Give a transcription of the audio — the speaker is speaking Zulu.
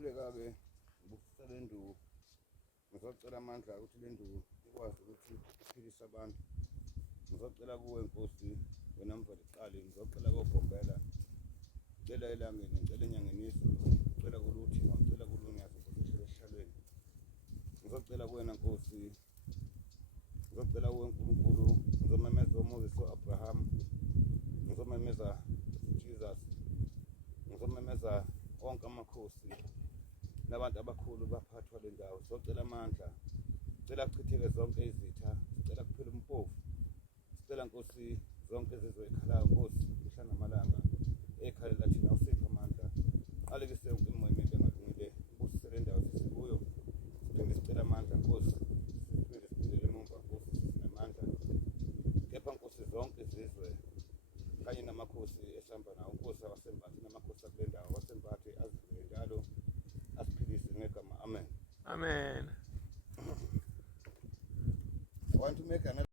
Siyakhuleka-ke ngibusisa le nduku. Ngisacela amandla ukuthi le nduku ikwazi ukuthi iphilise abantu. Ngisacela kuwe Nkosi, wena mveliqali, ngizocela kogombela, ngicela elangeni, ngicela enyangeni yezulu, ngicela kuluthi, ngicela kulunyazo kusehlele esihlalweni. Ngizocela kuwena Nkosi, ngizocela kuwe Nkulunkulu, ngizomemeza uMoses Abraham, ngizomemeza Jesus, ngizomemeza onke amakhosi nabantu abakhulu baphathwa le ndawo. Sicela amandla, sicela kuchitheke zonke izitha, sicela kuphele umpofu, sicela Nkosi zonke izizwe ekhalayo Nkosi mihla namalanga ekhalela thina usiphe amandla. Qalekise yonke imimoya emibi engalungile, ibusise le ndawo sesikuyo, siphinde sicela amandla Nkosi, siphinde siphindele emumva Nkosi sinamandla. Kepha Nkosi zonke izizwe kanye namakhosi esihamba nawo, Nkosi awasembathi namakhosi akule ndawo awasembathi, azivule njalo asiphilise ngegama, amen. Amen. I want to make another